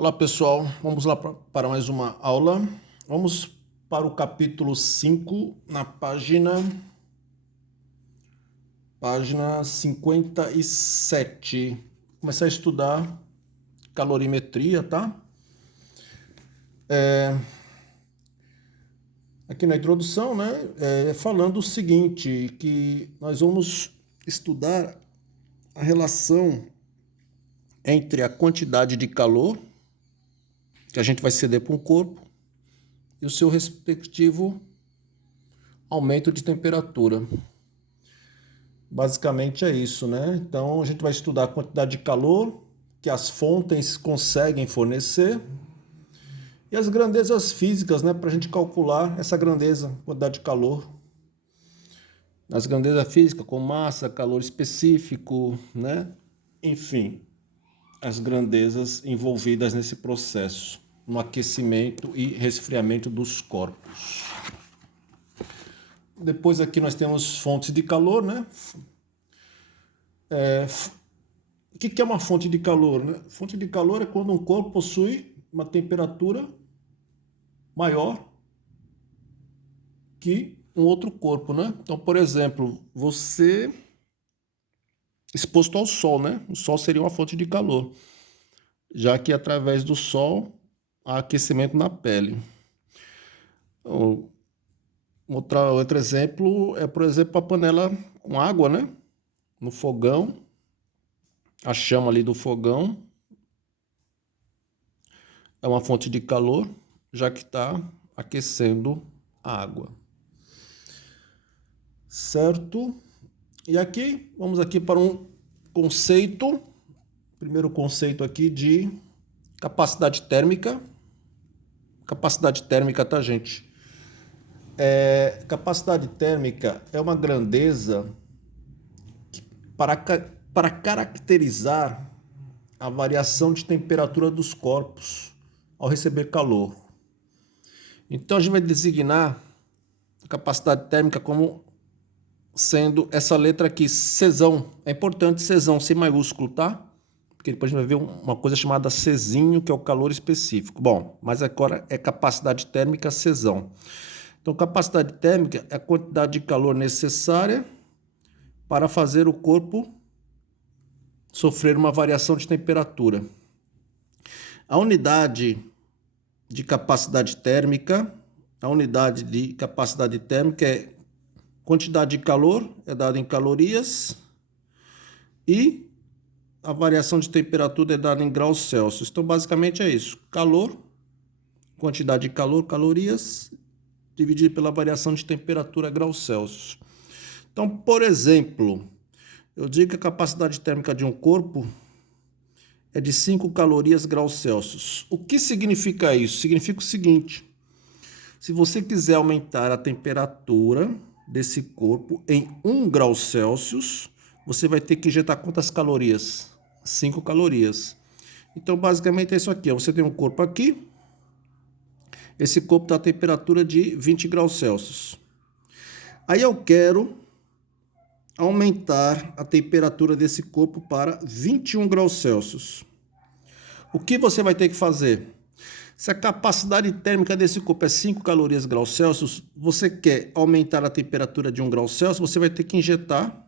Olá pessoal, vamos lá para mais uma aula. Vamos para o capítulo 5, na página 57. Começar a estudar calorimetria, tá? Aqui na introdução, né, falando o seguinte, que nós vamos estudar a relação entre a quantidade de calor que a gente vai ceder para um corpo e o seu respectivo aumento de temperatura. Basicamente é isso, né? Então a gente vai estudar a quantidade de calor que as fontes conseguem fornecer e as grandezas físicas, né? Para a gente calcular essa grandeza, quantidade de calor. As grandezas físicas, com massa, calor específico, né? Enfim, as grandezas envolvidas nesse processo, no aquecimento e resfriamento dos corpos. Depois aqui nós temos fontes de calor, né? O que é uma fonte de calor, né? Fonte de calor é quando um corpo possui uma temperatura maior que um outro corpo, né? Então, por exemplo, você exposto ao sol, né? O sol seria uma fonte de calor, já que através do sol há aquecimento na pele. Outro exemplo é, por exemplo, a panela com água, né? No fogão, a chama ali do fogão é uma fonte de calor, já que está aquecendo a água. Certo? E aqui, vamos aqui para um conceito, primeiro conceito aqui de capacidade térmica. Capacidade térmica, tá, gente? Capacidade térmica é uma grandeza para caracterizar a variação de temperatura dos corpos ao receber calor. Então a gente vai designar a capacidade térmica como sendo essa letra aqui, Czão. É importante Czão, C maiúsculo, tá? Porque depois a gente vai ver uma coisa chamada Czinho, que é o calor específico. Bom, mas agora é capacidade térmica Czão. Então, capacidade térmica é a quantidade de calor necessária para fazer o corpo sofrer uma variação de temperatura. A unidade de capacidade térmica, é quantidade de calor, é dada em calorias, e a variação de temperatura é dada em graus Celsius. Então, basicamente é isso. Calor, quantidade de calor, calorias, dividido pela variação de temperatura, graus Celsius. Então, por exemplo, eu digo que a capacidade térmica de um corpo é de 5 calorias graus Celsius. O que significa isso? Significa o seguinte: se você quiser aumentar a temperatura desse corpo em 1 grau Celsius, você vai ter que injetar quantas calorias? 5 calorias. Então, basicamente é isso aqui. Você tem um corpo aqui. Esse corpo está a temperatura de 20 graus Celsius. Aí eu quero aumentar a temperatura desse corpo para 21 graus Celsius. O que você vai ter que fazer? Se a capacidade térmica desse corpo é 5 calorias graus Celsius, você quer aumentar a temperatura de 1 grau Celsius, você vai ter que injetar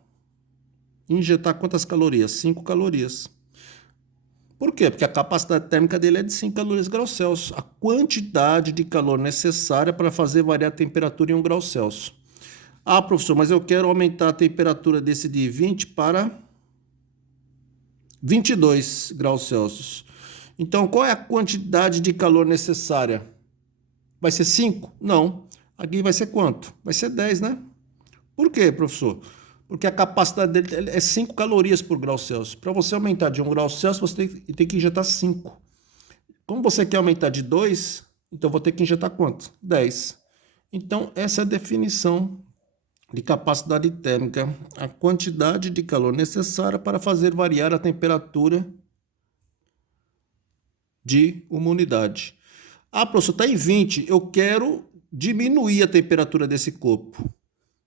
quantas calorias? 5 calorias. Por quê? Porque a capacidade térmica dele é de 5 calorias graus Celsius. A quantidade de calor necessária para fazer variar a temperatura em 1 grau Celsius. Ah, professor, mas eu quero aumentar a temperatura desse de 20 para 22 graus Celsius. Então, qual é a quantidade de calor necessária? Vai ser 5? Não. Aqui vai ser quanto? Vai ser 10, né? Por quê, professor? Porque a capacidade dele é 5 calorias por grau Celsius. Para você aumentar de 1 grau Celsius, você tem que injetar 5. Como você quer aumentar de 2, então vou ter que injetar quanto? 10. Então, essa é a definição de capacidade térmica, a quantidade de calor necessária para fazer variar a temperatura de uma unidade. Ah, professor, está em 20, eu quero diminuir a temperatura desse corpo.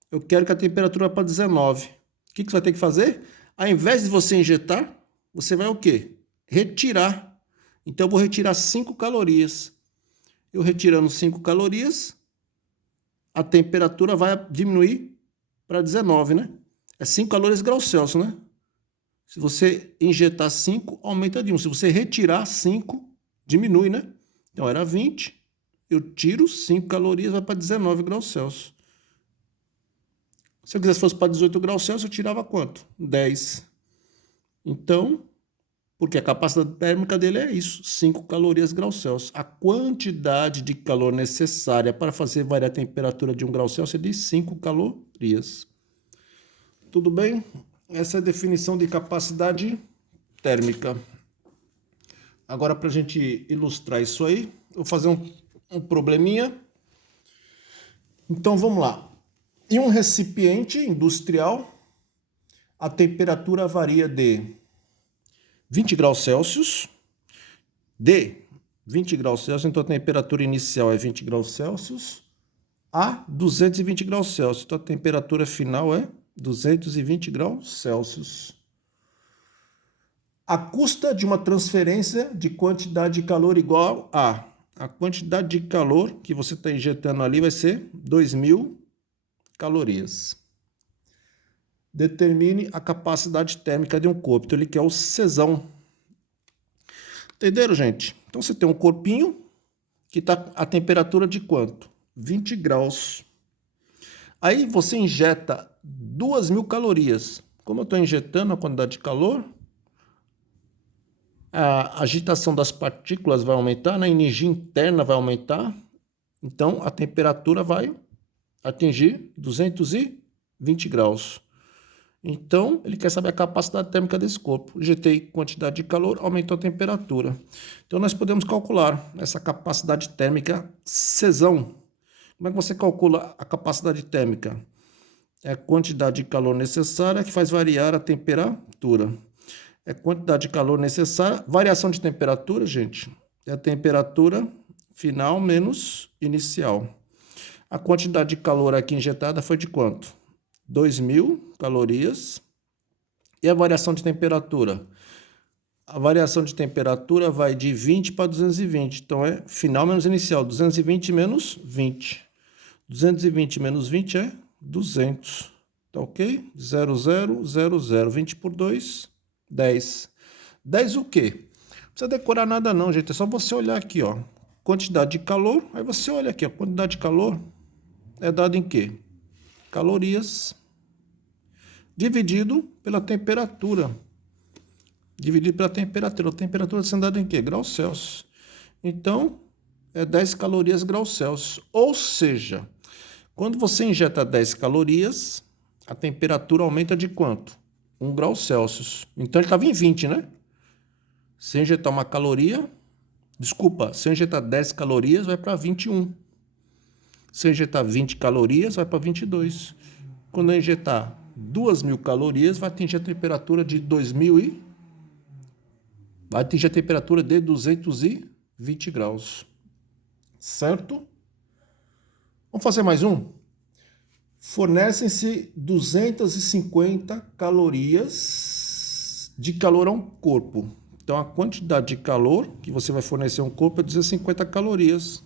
Eu quero que a temperatura vá para 19. O que você vai ter que fazer? Ao invés de você injetar, você vai o quê? Retirar. Então eu vou retirar 5 calorias. Eu retirando 5 calorias, a temperatura vai diminuir para 19, né? É 5 calorias graus Celsius, né? Se você injetar 5, aumenta de 1. Se você retirar 5, diminui, né? Então era 20, eu tiro 5 calorias, vai para 19 graus Celsius. Se eu quisesse fosse para 18 graus Celsius, eu tirava quanto? 10. Então, porque a capacidade térmica dele é isso, 5 calorias graus Celsius. A quantidade de calor necessária para fazer variar a temperatura de 1 grau Celsius é de 5 calorias. Tudo bem? Essa é a definição de capacidade térmica. Agora, para a gente ilustrar isso aí, eu vou fazer um probleminha. Então, vamos lá. Em um recipiente industrial, a temperatura varia de 20 graus Celsius, então a temperatura inicial é 20 graus Celsius, a 220 graus Celsius. Então a temperatura final é 220 graus Celsius. A custa de uma transferência de quantidade de calor igual a quantidade de calor que você está injetando ali vai ser 2.000 calorias. Determine a capacidade térmica de um corpo. Então, ele quer o Czão. Entenderam, gente? Então, você tem um corpinho que está a temperatura de quanto? 20 graus. Aí, você injeta 2.000 calorias. Como eu estou injetando a quantidade de calor, a agitação das partículas vai aumentar, a energia interna vai aumentar. Então, a temperatura vai atingir 220 graus. Então, ele quer saber a capacidade térmica desse corpo. Injetei quantidade de calor, aumentou a temperatura. Então, nós podemos calcular essa capacidade térmica Czão. Como é que você calcula a capacidade térmica? É a quantidade de calor necessária que faz variar a temperatura. É a quantidade de calor necessária. Variação de temperatura, gente, é a temperatura final menos inicial. A quantidade de calor aqui injetada foi de quanto? 2.000 calorias. E a variação de temperatura? A variação de temperatura vai de 20 para 220. Então, é final menos inicial. 220 menos 20. 220 menos 20 é 200. Tá ok? 0, 0, 0, 0. 20 por 2, 10. 10 o quê? Não precisa decorar nada não, gente. É só você olhar aqui, ó. Quantidade de calor. Aí você olha aqui, ó. Quantidade de calor é dada em quê? Calorias dividido pela temperatura. Dividido pela temperatura. A temperatura sendo dada em quê? Graus Celsius. Então, é 10 calorias graus Celsius. Ou seja, quando você injeta 10 calorias, a temperatura aumenta de quanto? 1 grau Celsius. Então, ele estava em 20, né? Se eu injetar uma caloria... Desculpa, se eu injetar 10 calorias, vai para 21. Se eu injetar 20 calorias, vai para 22. Quando eu injetar 2.000 calorias, vai atingir a temperatura de 2.000 vai atingir a temperatura de 220 graus. Certo? Vamos fazer mais um? Fornecem-se 250 calorias de calor a um corpo. Então, a quantidade de calor que você vai fornecer a um corpo é 250 calorias.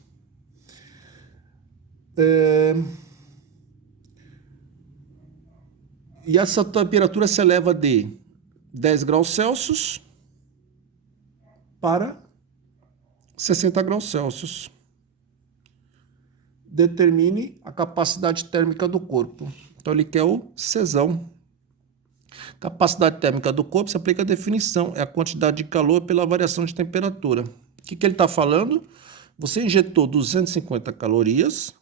E essa temperatura se eleva de 10 graus Celsius para 60 graus Celsius. Determine a capacidade térmica do corpo. Então, ele quer o Czão. Capacidade térmica do corpo se aplica a definição. É a quantidade de calor pela variação de temperatura. O que ele está falando? Você injetou 250 calorias.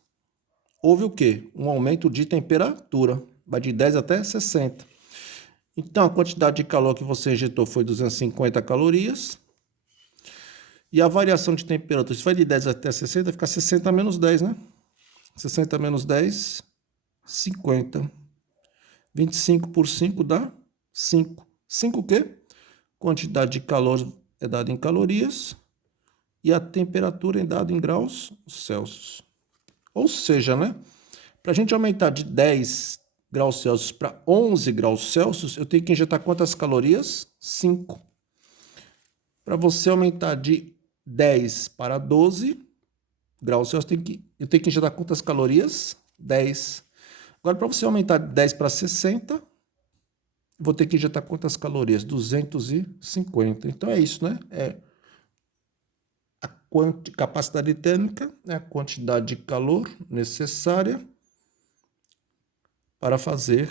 Houve o quê? Um aumento de temperatura. Vai de 10 até 60. Então, a quantidade de calor que você injetou foi 250 calorias. E a variação de temperatura, se vai de 10 até 60, vai ficar 60 menos 10, né? 60 menos 10, 50. 25 por 5 dá 5. 5 o quê? Quantidade de calor é dada em calorias e a temperatura é dada em graus Celsius. Ou seja, né? Para a gente aumentar de 10 graus Celsius para 11 graus Celsius, eu tenho que injetar quantas calorias? 5. Para você aumentar de 10 para 12 graus Celsius, eu tenho que injetar quantas calorias? 10. Agora, para você aumentar de 10 para 60, vou ter que injetar quantas calorias? 250. Então é isso, né? A capacidade térmica é a quantidade de calor necessária para fazer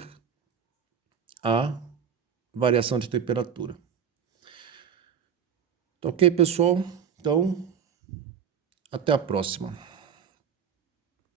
a variação de temperatura. Tá ok, pessoal? Então, até a próxima.